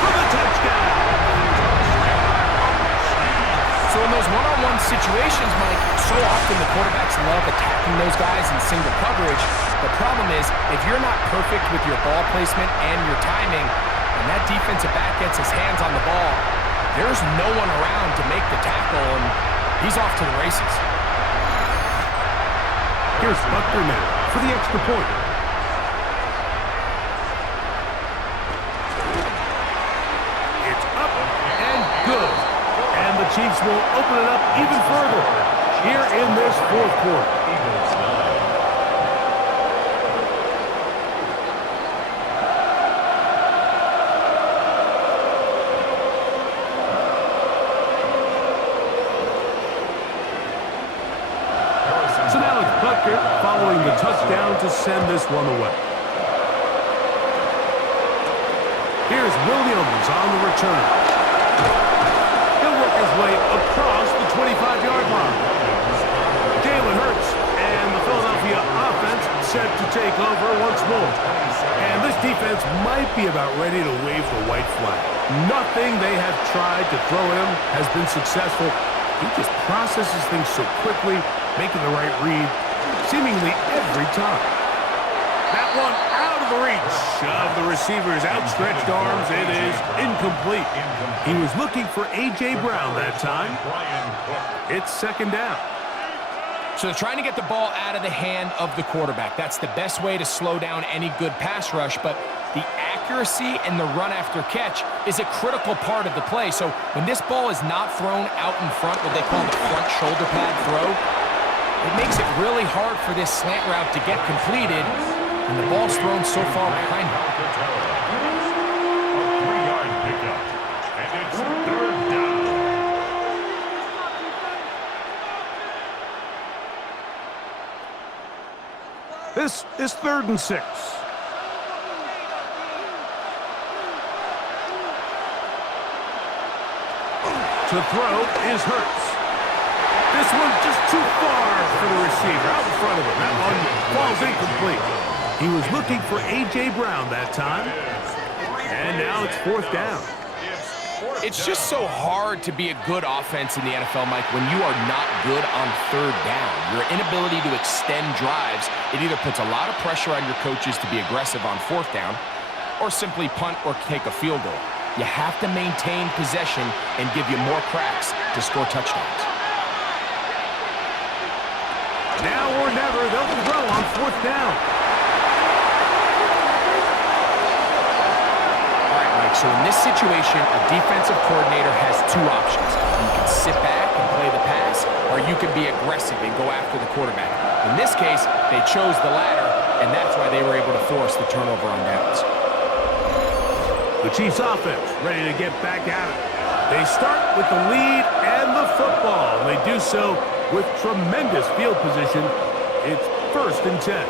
for the touchdown. So in those one-on-one situations, Mike, so often the quarterbacks love attacking those guys in single coverage. The problem is, if you're not perfect with your ball placement and your timing, and that defensive back gets his hands on the ball, there's no one around to make the tackle, and he's off to the races. Here's Buckner now for the extra point. It's up and good. And the Chiefs will open it up even further here in this fourth quarter. Eagles 9. So now it's Buckner following the touchdown to send this one away. Here's Williams on the return. He'll work his way across the 25-yard line. Jalen Hurts and the Philadelphia offense set to take over once more. And this defense might be about ready to wave the white flag. Nothing they have tried to throw at him has been successful. He just processes things so quickly, making the right read seemingly every time. That one out of the reach of the receiver's outstretched arms. It is incomplete. He was looking for A.J. Brown that time. It's second down. So they're trying to get the ball out of the hand of the quarterback. That's the best way to slow down any good pass rush, but the accuracy and the run after catch is a critical part of the play. So when this ball is not thrown out in front, what they call the front shoulder pad throw, it makes it really hard for this slant route to get completed, and the ball's thrown so far behind him. A 3-yard pickup, and it's third down. This is 3rd and 6. To throw is Hurts. This one just too far for the receiver out in front of him. That one falls incomplete. He was looking for A.J. Brown that time. And now it's 4th down. It's just so hard to be a good offense in the NFL, Mike, when you are not good on 3rd down. Your inability to extend drives, it either puts a lot of pressure on your coaches to be aggressive on 4th down or simply punt or take a field goal. You have to maintain possession and give you more cracks to score touchdowns. Now or never, they'll throw on 4th down. All right, Mike, so in this situation, a defensive coordinator has 2 options. You can sit back and play the pass, or you can be aggressive and go after the quarterback. In this case, they chose the latter, and that's why they were able to force the turnover on downs. The Chiefs offense ready to get back at it. They start with the lead and the football. They do so with tremendous field position. It's 1st and 10.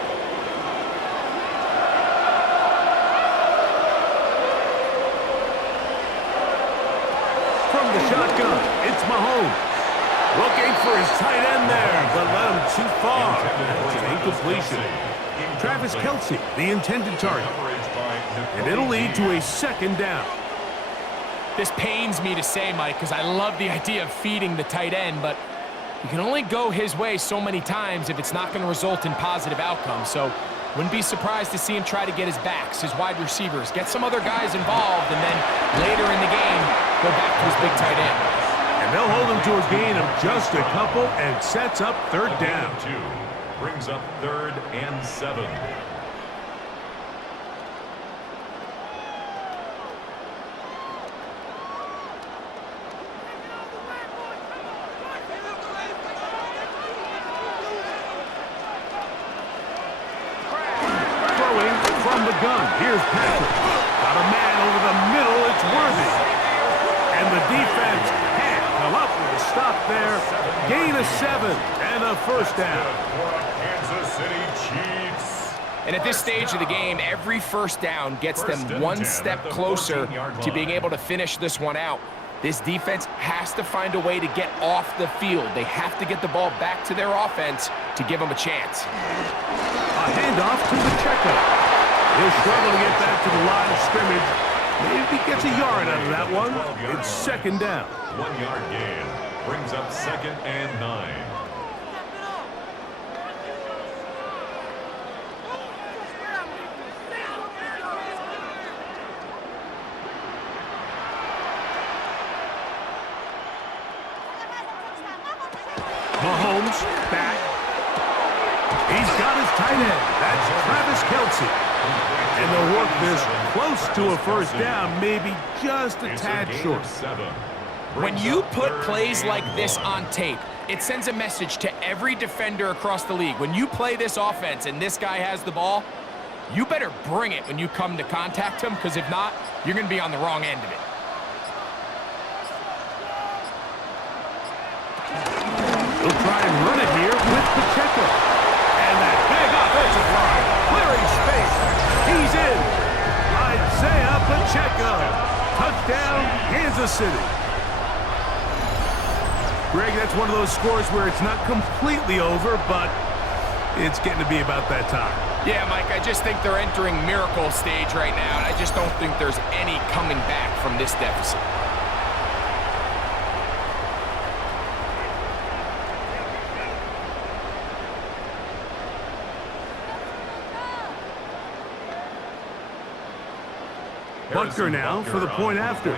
From the shotgun, it's Mahomes. Looking for his tight end there, but led him too far. It's an incompletion. Travis Kelce, the intended target. And it'll lead to a 2nd down. This pains me to say, Mike, because I love the idea of feeding the tight end, but you can only go his way so many times if it's not going to result in positive outcomes. So wouldn't be surprised to see him try to get his backs, his wide receivers, get some other guys involved, and then later in the game, go back to his big tight end. And they'll hold him to a gain of just a couple and sets up 3rd down. 2 brings up 3rd and 7. from the gun. Here's Patrick. Got a man over the middle. It's Worthy. And the defense can't come up with a stop there. Gain of 7 and a first down. Kansas City Chiefs. And at this stage of the game, every first down gets them one step closer to being able to finish this one out. This defense has to find a way to get off the field. They have to get the ball back to their offense to give them a chance. A handoff to the checker. He'll struggle to get back to the line of scrimmage. Maybe he gets a yard out of that one. It's second down. 1 yard gain. Brings up 2nd and 9. Mahomes back. He's got his tight end. That's Travis Kelce. And they'll work this close to a first down, maybe just a tad short. When you put plays like this on tape, it sends a message to every defender across the league. When you play this offense and this guy has the ball, you better bring it when you come to contact him, because if not, you're going to be on the wrong end of it. He'll try and run it here with Pacheco. And that big offensive line clearing space. He's in. Isaiah Pacheco. Touchdown, Kansas City. Greg, that's one of those scores where it's not completely over, but it's getting to be about that time. Yeah, Mike, I just think they're entering miracle stage right now, and I just don't think there's any coming back from this deficit. Butker now for the point after.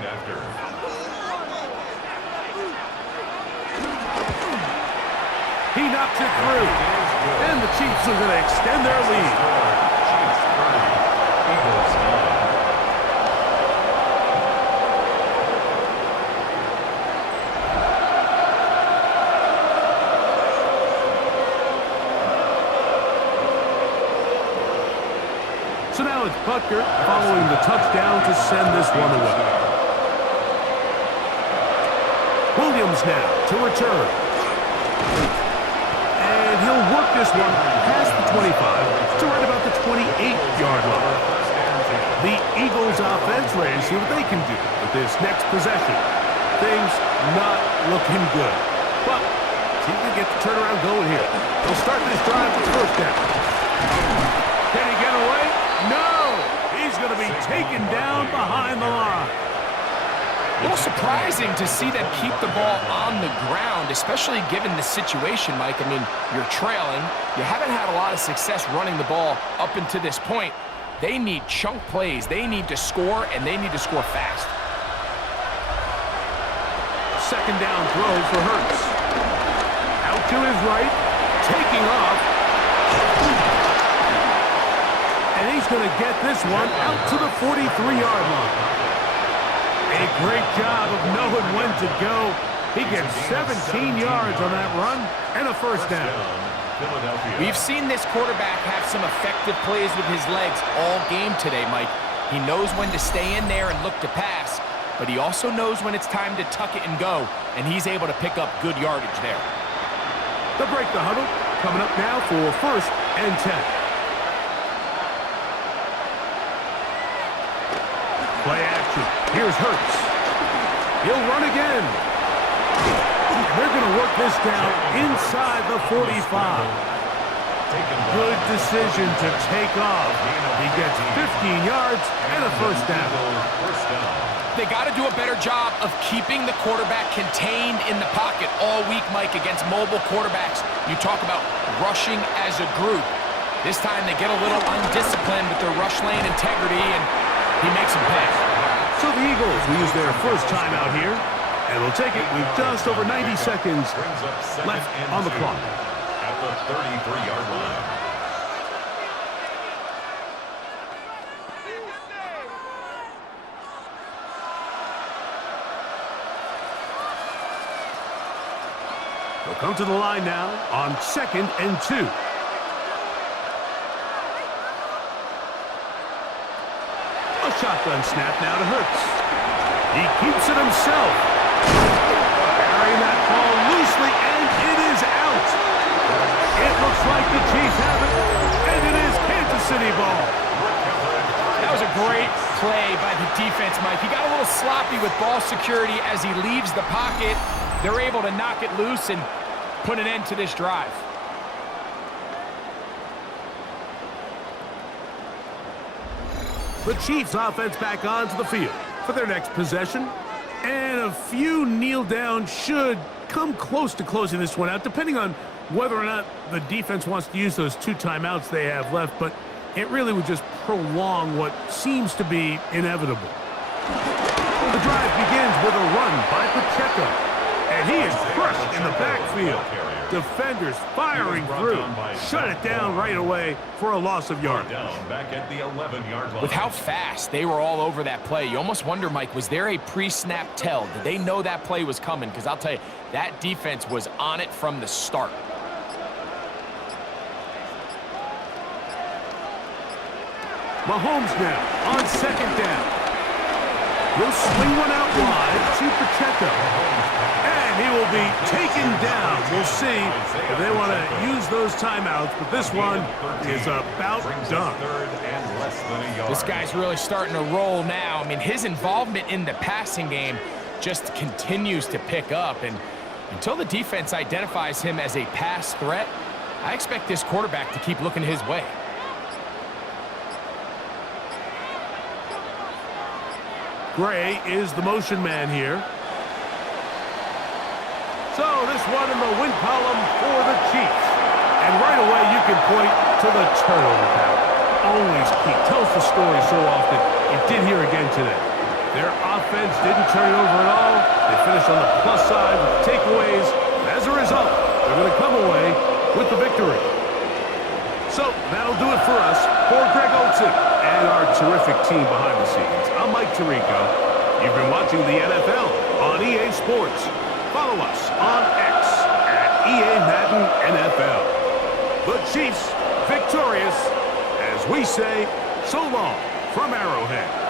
He knocks it through. And the Chiefs are going to extend their lead. Chiefs 30, Eagles 9. So now it's Butker following the touchdown to send this one away. Williams now to return. And he'll work this one past the 25 to right about the 28-yard line. The Eagles offense ready to see what they can do with this next possession. Things not looking good. But see if they get the turnaround going here. They'll start this drive with first down. Can he get away? No! He's going to be taken down behind the line. A little surprising to see them keep the ball on the ground, especially given the situation, Mike. I mean, you're trailing. You haven't had a lot of success running the ball up until this point. They need chunk plays. They need to score, and they need to score fast. Second down throw for Hurts. Out to his right, taking off. And he's going to get this one out to the 43-yard line. A great job of knowing when to go. He gets 17 yards on that run and a first down. We've seen this quarterback have some effective plays with his legs all game today, Mike. He knows when to stay in there and look to pass, but he also knows when it's time to tuck it and go, and he's able to pick up good yardage there. They'll break the huddle. Coming up now for first and 10. Play action. Here's Hurts. He'll run again. They're going to work this down inside the 45. Good decision to take off. He gets 15 yards and a first down. They got to do a better job of keeping the quarterback contained in the pocket all week, Mike, against mobile quarterbacks. You talk about rushing as a group. This time they get a little undisciplined with their rush lane integrity, and he makes a pay. So the Eagles will use their first time out here, and we'll take it with just over 90 seconds left on the clock. At the 33-yard line. They'll come to the line now on 2nd and 2. shotgun snap now to Hurts. He keeps it himself. Carrying that ball loosely, and it is out. It looks like the Chiefs have it, and it is Kansas City ball. That was a great play by the defense, Mike. He got a little sloppy with ball security as he leaves the pocket. They're able to knock it loose and put an end to this drive. The Chiefs offense back onto the field for their next possession. And a few kneel down should come close to closing this one out, depending on whether or not the defense wants to use those 2 timeouts they have left. But it really would just prolong what seems to be inevitable. The drive begins with a run by Pacheco. And he is crushed in the backfield. Defenders firing through. Shut it down right away for a loss of yardage. Back at the 11-yard line. With how fast they were all over that play, you almost wonder, Mike, was there a pre-snap tell? Did they know that play was coming? Because I'll tell you, that defense was on it from the start. Mahomes now on second down. He'll swing one out wide to Pacheco. And he will be taken down. We'll see if they want to use those timeouts, but this one is about done. This guy's really starting to roll now. I mean, his involvement in the passing game just continues to pick up, and until the defense identifies him as a pass threat, I expect this quarterback to keep looking his way. Gray is the motion man here. So this one in the win column for the Chiefs. And right away you can point to the turnover battle. Always key. Tells the story so often. You did here again today. Their offense didn't turn it over at all. They finished on the plus side with takeaways. As a result, they're going to come away with the victory. So that'll do it for us. For Greg Olsen and our terrific team behind the scenes, I'm Mike Tirico. You've been watching the NFL on EA Sports. Follow us on X at EA Madden NFL. The Chiefs victorious as we say so long from Arrowhead.